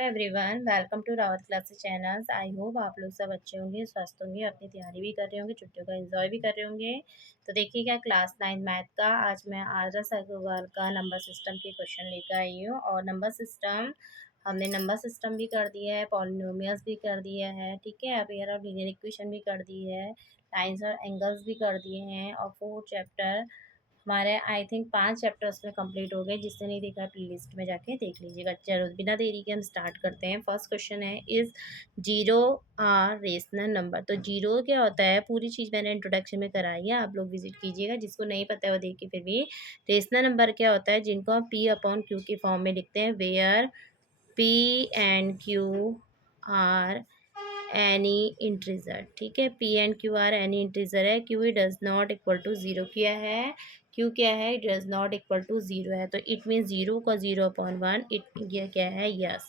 Hello everyone, welcome to Rawat classes channels. I hope आप लोग सब अच्छे होंगे, स्वस्थ होंगे, अपनी तैयारी भी कर रहे होंगे, छुट्टियों का एंजॉय भी कर रहे होंगे। तो देखिएगा क्लास 9 मैथ का आज मैं आदर्श अग्रवाल का नंबर सिस्टम के क्वेश्चन लेकर आई हूँ। और नंबर सिस्टम हमने नंबर सिस्टम भी कर दिया है, पॉलिनोमियल्स भी कर दिया है, ठीक है। पेयर और लीनियर इक्वेशन भी कर दी है, लाइन्स और एंगल्स भी कर दिए हैं। और 4 चैप्टर हमारे आई थिंक 5 चैप्टर्स में कंप्लीट हो गए। जिसने नहीं देखा प्ले लिस्ट में जाके देख लीजिएगा। चलो बिना देरी के हम स्टार्ट करते हैं। फर्स्ट क्वेश्चन है, is zero are rational number. तो जीरो क्या होता है, पूरी चीज़ मैंने इंट्रोडक्शन में कराई है, आप लोग विजिट कीजिएगा। जिसको नहीं पता है वो देखिए। फिर भी रेशनल नंबर क्या होता है, जिनको हम पी अपॉन क्यू के फॉर्म में लिखते हैं, where p and q are any integer. ठीक है, p and q are any integer है। क्यू ई does not equal to zero क्या है, क्यू क्या है, does not equal to zero है। तो इट मीन ज़ीरो का 0/1 ये क्या है, यस।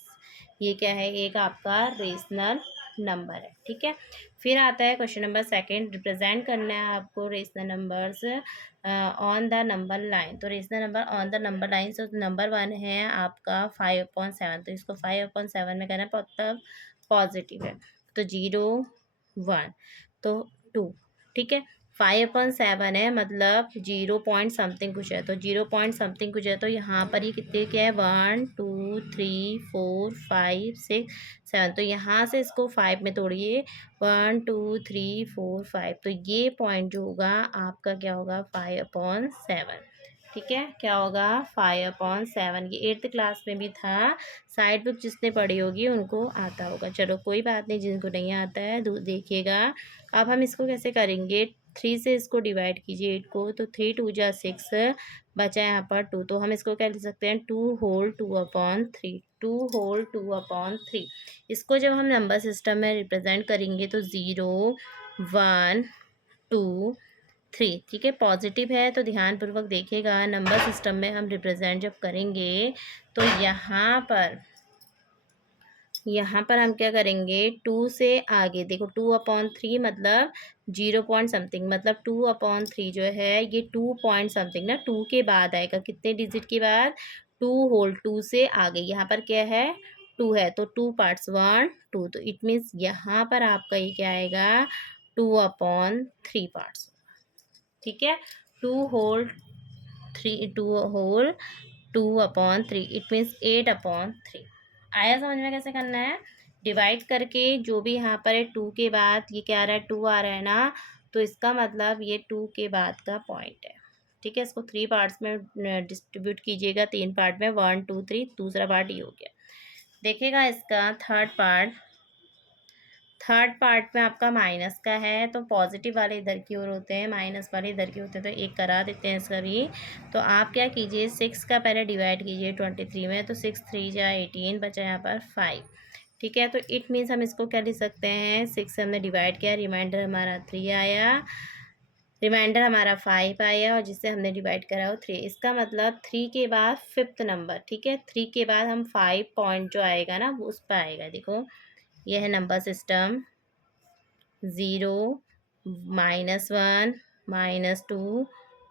ये क्या है, एक आपका रेशनल नंबर है। ठीक है, फिर आता है क्वेश्चन नंबर सेकंड। रिप्रेजेंट करना है आपको rational numbers on the number line. तो rational number on the number line, तो नंबर 1 है आपका 5/7। तो इसको 5/7 में करना है, मतलब पॉजिटिव है। तो 0 1 तो 2। ठीक है, 5/7 है, मतलब 0 पॉइंट समथिंग कुछ है। तो 0 पॉइंट समथिंग कुछ है, तो यहाँ पर ये कितने क्या है, 1 2 3 4 5 6 7। तो यहाँ से इसको 5 में तोड़िए, 1 2 3 4 5। तो ये पॉइंट जो होगा आपका क्या होगा, 5/7। ठीक है, क्या होगा, 5/7। ये 8th क्लास में भी था। साइड बुक जिसने पढ़ी होगी उनको आता होगा। चलो कोई बात नहीं, जिनको नहीं आता है देखिएगा। अब हम इसको कैसे करेंगे, 3 से इसको डिवाइड कीजिए 8 को। तो 3 2 जा 6, बचा यहाँ पर 2। तो हम इसको क्या लिख सकते हैं, 2 होल 2/3। 2 होल 2/3। इसको जब हम नंबर सिस्टम में रिप्रेजेंट करेंगे तो 0 1 2 3। ठीक है, पॉजिटिव है तो ध्यानपूर्वक देखिएगा। नंबर सिस्टम में हम रिप्रेजेंट जब करेंगे तो यहाँ पर हम क्या करेंगे, 2 से आगे देखो, 2/3 मतलब 0 पॉइंट समथिंग, मतलब 2/3 जो है ये 2 पॉइंट समथिंग ना, 2 के बाद आएगा, कितने डिजिट के बाद, 2 होल 2 से आगे। यहाँ पर क्या है, 2 है, तो 2 पार्ट्स 1 2। तो इट मीन्स यहाँ पर आपका ये क्या आएगा, 2/3 पार्ट्स। ठीक है, 2 होल 2/3 इट मीन्स 8/3। आया समझ में कैसे करना है, डिवाइड करके। जो भी यहाँ पर है 2 के बाद ये क्या आ रहा है, 2 आ रहा है ना, तो इसका मतलब ये 2 के बाद का पॉइंट है। ठीक है, इसको 3 पार्ट्स में डिस्ट्रीब्यूट कीजिएगा, 3 पार्ट में, 1 2 3। दूसरा पार्ट ये हो गया। देखिएगा इसका थर्ड पार्ट में आपका माइनस का है, तो पॉजिटिव वाले इधर की ओर होते हैं, माइनस वाले इधर की होते हैं। तो एक करा देते हैं इसका भी। तो आप क्या कीजिए, 6 का पहले डिवाइड कीजिए 23 में। तो 6 3 जा 18, बचा यहाँ पर 5। ठीक है, तो इट मीन्स हम इसको क्या लिख सकते हैं, 6 से हमने डिवाइड किया, रिमाइंडर हमारा 3 आया, रिमाइंडर हमारा 5 आया, और जिससे हमने डिवाइड करा वो 3। इसका मतलब 3 के बाद 5th नंबर। ठीक है, 3 के बाद हम 5 पॉइंट जो आएगा ना वो उस पर आएगा। देखो यह है नंबर सिस्टम, 0 -1 -2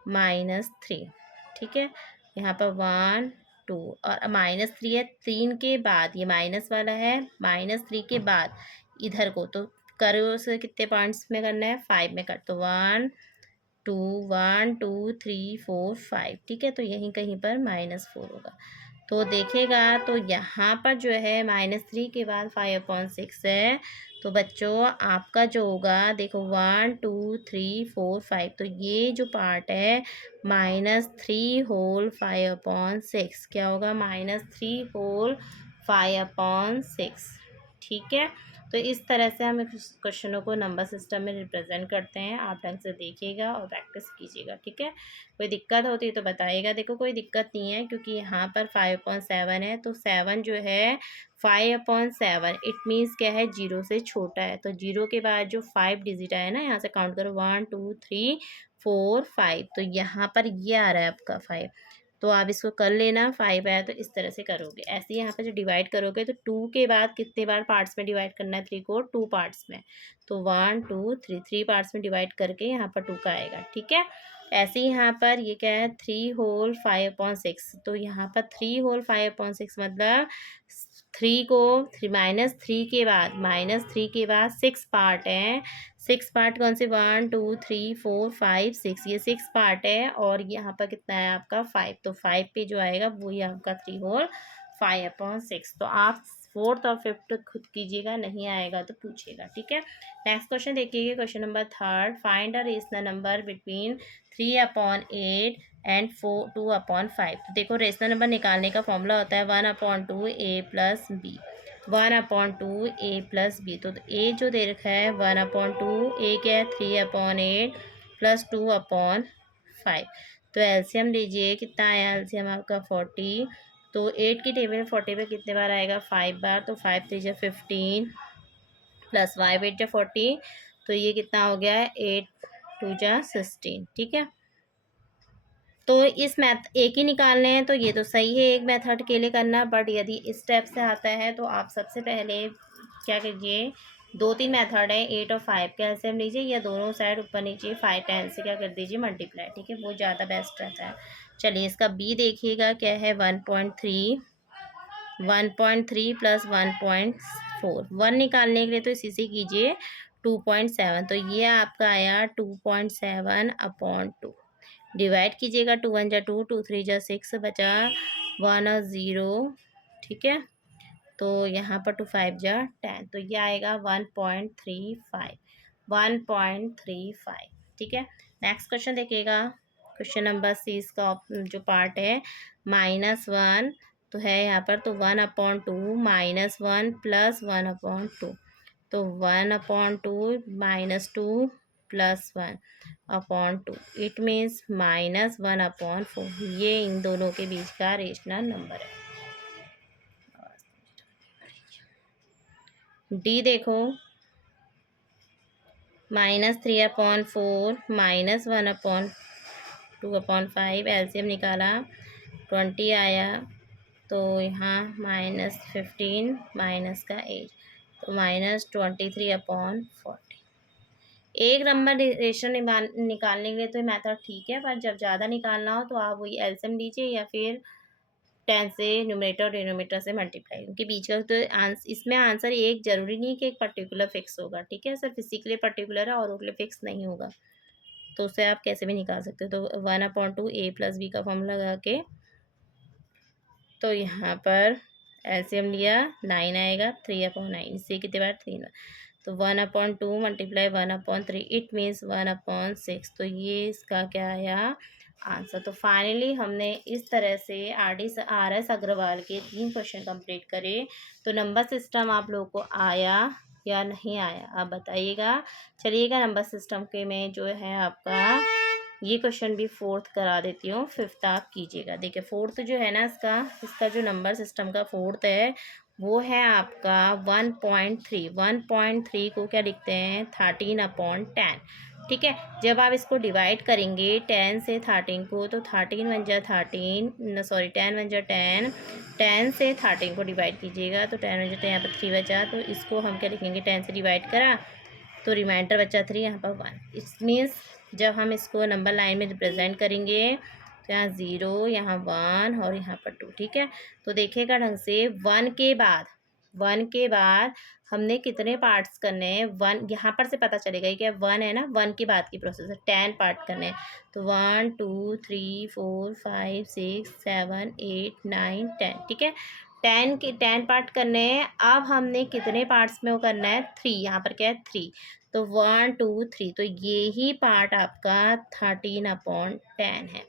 -3। ठीक है, यहाँ पर 1 2 और -3 है, 3 के बाद ये माइनस वाला है, -3 के बाद इधर को तो करो, उसे कितने पॉइंट्स में करना है, 5 में कर। तो 1 2 3 4 5। ठीक है, तो यहीं कहीं पर -4 होगा। तो देखेगा तो यहाँ पर जो है -3 के बाद 5/6 है। तो बच्चों आपका जो होगा, देखो 1 2 3 4 5। तो ये जो पार्ट है -3 होल 5/6 क्या होगा, -3 होल 5/6। ठीक है, तो इस तरह से हम क्वेश्चनों को नंबर सिस्टम में रिप्रेजेंट करते हैं। आप ढंग से देखिएगा और प्रैक्टिस कीजिएगा। ठीक है, कोई दिक्कत होती है तो बताइएगा। देखो कोई दिक्कत नहीं है, क्योंकि यहाँ पर 5/7 है, तो 7 जो है 5/7 इट मीन्स क्या है, 0 से छोटा है। तो 0 के बाद जो 5 डिजिट आया ना, यहाँ से काउंट करो, 1 2 3 4 5। तो यहाँ पर ये आ रहा है आपका 5। तो आप इसको कर लेना, 5 आया तो इस तरह से करोगे। ऐसे यहाँ पर जो डिवाइड करोगे तो 2 के बाद कितने बार पार्ट्स में डिवाइड करना है, 3 को 2 पार्ट्स में। तो 1 2 3 पार्ट्स में डिवाइड करके यहाँ पर 2 का आएगा। ठीक है, ऐसे ही यहाँ पर ये क्या है, 3 होल 5/6। तो यहाँ पर 3 होल 5/6 मतलब 3 को -3 के बाद -3 के बाद 6 पार्ट हैं। 6 पार्ट कौन से, 1 2 3 4 5 6, ये 6 पार्ट है और यहाँ पर कितना है आपका 5, तो 5 पे जो आएगा वही आपका 3 होल 5/6। तो आप फोर्थ और फिफ्थ खुद कीजिएगा, नहीं आएगा तो पूछिएगा, ठीक है। नेक्स्ट क्वेश्चन देखिए, question number 3, find a rational number between 3/8 and 2/5। तो देखो रेशनल नंबर निकालने का फॉर्मूला होता है 1/2 a plus B, 1/2 a plus B. तो a जो दे रखा है 1/2, a क्या है 3/8 प्लस 2/5। तो एलसीएम लीजिए, कितना आया एलसीएम आपका 40। तो 8 की टेबल 40 पे कितने बार आएगा, 5 बार। तो 5 3 जा 15 प्लस 5 8 जा 40, तो ये कितना हो गया है 8 2 जा 16, ठीक है। तो इस मैथ एक ही निकालने हैं तो ये तो सही है एक मेथड के लिए करना, बट यदि इस स्टेप से आता है तो आप सबसे पहले क्या कीजिए, 2-3 मेथड है 8 और 5 का एलसीएम लीजिए, या दोनों साइड ऊपर नीचे 5 10 से क्या कर दीजिए मल्टीप्लाई, ठीक है, वो ज़्यादा बेस्ट रहता है। चलिए इसका बी देखिएगा क्या है, 1.3 प्लस 1.4, 1 निकालने के लिए तो इसी से कीजिए 2.7, तो ये आपका आया 2.7/2। डिवाइड कीजिएगा, 2 1 जा 2, 2 3 जा 6, बचा 1 और 0, ठीक है। तो यहाँ पर 2 5 जा 10, तो ये आएगा 1.35, ठीक है। नेक्स्ट क्वेश्चन देखिएगा, क्वेश्चन नंबर 6 का जो पार्ट है -1 तो है यहाँ पर, तो 1/2 -1 प्लस 1/2, तो 1/2 -2 प्लस 1/2, इट मीन्स -1/4। ये इन दोनों के बीच का रेशनल नंबर है। डी देखो, -3/4 -1/2/5, एलसीएम निकाला 20 आया, तो यहाँ -15 माइनस का 8, तो -23/40। एक नंबर रेशन निकालने के लिए तो मेथड ठीक है, पर जब ज़्यादा निकालना हो तो आप वही एलसीएम लीजिए या फिर 10 से न्यूमरेटर और डिनोमिनेटर से मल्टीप्लाई, उनके बीच का तो इसमें आंसर एक जरूरी नहीं कि एक पर्टिकुलर फिक्स होगा, ठीक है, सिर्फ इसी के लिए पर्टिकुलर है और उसके लिए फिक्स नहीं होगा, तो उसे आप कैसे भी निकाल सकते हो। तो 1/2 a प्लस बी का फॉर्मूला लगा के, तो यहाँ पर एलसीएम लिया 9 आएगा, 3/9, इससे कितने बार 3 बार, तो 1/2 मल्टीप्लाई 1/3, इट मीन्स 1/6, तो ये इसका क्या आया आंसर। तो फाइनली हमने इस तरह से RS अग्रवाल के 3 क्वेश्चन कंप्लीट करे। तो नंबर सिस्टम आप लोगों को आया या नहीं आया आप बताइएगा। चलिएगा नंबर सिस्टम के में जो है आपका ये क्वेश्चन भी फोर्थ करा देती हूँ, फिफ्थ आप कीजिएगा। देखिए फोर्थ जो है ना इसका जो नंबर सिस्टम का फोर्थ है वो है आपका 1.3। 1.3 को क्या लिखते हैं 13/10, ठीक है। जब आप इसको डिवाइड करेंगे 10 से 13 को, तो 13 1 जा 13 सॉरी 10 1 जा 10, 10 से 13 को डिवाइड कीजिएगा, तो 10 1 जा 10, यहाँ पर 3 बचा, तो इसको हम क्या लिखेंगे 10 से डिवाइड करा तो रिमाइंडर बचा 3, यहाँ पर 1। इट मीन्स जब हम इसको नंबर लाइन में रिप्रेजेंट करेंगे तो यहाँ 0, यहाँ 1 और यहाँ पर 2, ठीक है। तो देखिएगा ढंग से 1 के बाद हमने कितने पार्ट्स करने हैं, 1 यहाँ पर से पता चलेगा कि 1 है ना, 1 के बाद की प्रोसेस है 10 पार्ट करने हैं, तो 1 2 3 4 5 6 7 8 9 10, ठीक है। 10 पार्ट करने हैं। अब हमने कितने पार्ट्स में वो करना है 3, यहाँ पर क्या है 3, तो 1 2 3, तो यही पार्ट आपका 13/10 है,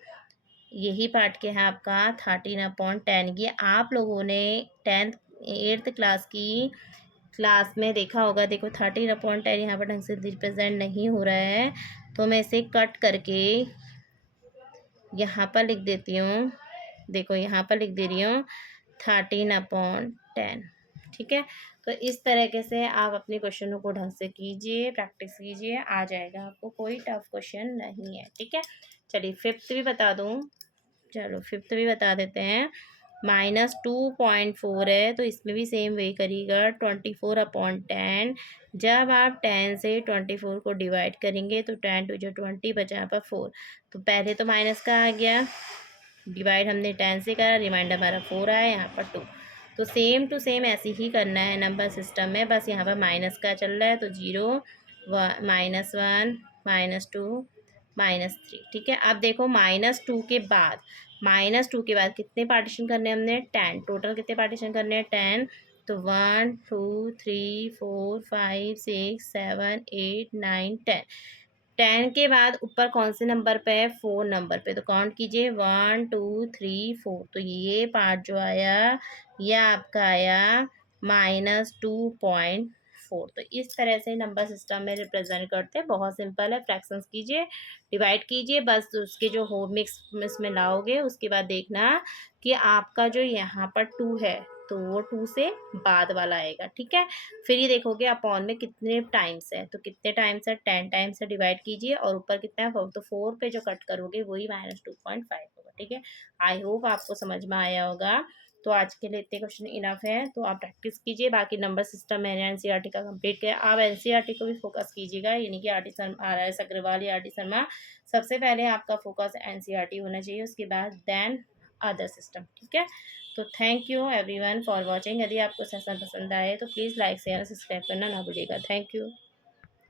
यही पार्ट क्या है आपका 13/10। ये आप लोगों ने 8th क्लास में देखा होगा। देखो 13/10 यहाँ पर ढंग से रिप्रेजेंट नहीं हो रहा है, तो मैं इसे कट करके यहाँ पर लिख देती हूँ। देखो यहाँ पर लिख दे रही हूँ 13/10, ठीक है। तो इस तरीके से आप अपने क्वेश्चनों को ढंग से कीजिए, प्रैक्टिस कीजिए, आ जाएगा आपको, कोई टफ क्वेश्चन नहीं है, ठीक है। चलिए फिफ्थ भी बता दूँ, चलो फिफ्थ भी बता देते हैं। -2.4 है, तो इसमें भी सेम वे करिएगा 24/10। जब आप 10 से 24 को डिवाइड करेंगे तो 10 2 जो 20 बचा यहाँ पर 4, तो पहले तो माइनस का आ गया, डिवाइड हमने 10 से करा, रिमाइंडर हमारा 4 आया, यहाँ पर 2, तो सेम टू सेम ऐसे ही करना है नंबर सिस्टम में, बस यहाँ पर माइनस का चल रहा है तो 0, -1, -2, -3। ठीक है, अब देखो -2 के बाद कितने पार्टीशन करने हैं हमने, 10। टोटल कितने पार्टीशन करने हैं, 10। तो 1 2 3 4 5 6 7 8 9 10। 10 के बाद ऊपर कौन से नंबर पे है, 4 नंबर पे, तो काउंट कीजिए 1 2 3 4। तो ये पार्ट जो आया, ये आपका आया -2.4। तो इस तरह से नंबर सिस्टम में रिप्रेजेंट करते हैं। बहुत सिंपल है, फ्रैक्शंस कीजिए, डिवाइड कीजिए, बस उसके जो होम मिक्स इसमें लाओगे उसके बाद देखना कि आपका जो यहाँ पर 2 है तो वो 2 से बाद वाला आएगा। ठीक है, फिर ये देखोगे अपॉन में कितने टाइम्स है, तो कितने टाइम्स है, 10 टाइम्स से डिवाइड कीजिए और ऊपर कितना है 4, तो 4 पे जो कट करोगे वही -2.5 होगा। ठीक है, आई होप आपको समझ में आया होगा। तो आज के लिए इतने क्वेश्चन इनफ है, तो आप प्रैक्टिस कीजिए। बाकी नंबर सिस्टम मैंने एनसीईआरटी का कंप्लीट किया, आप एनसीईआरटी को भी फोकस कीजिएगा, यानी कि R T Sharma, RS Agarwal या RT शर्मा। सबसे पहले आपका फोकस एनसीईआरटी होना चाहिए, उसके बाद देन अदर सिस्टम। ठीक है, तो thank you everyone for watching. यदि आपको सेशन पसंद आए तो प्लीज़ लाइक शेयर सब्सक्राइब करना ना भूलिएगा। Thank you.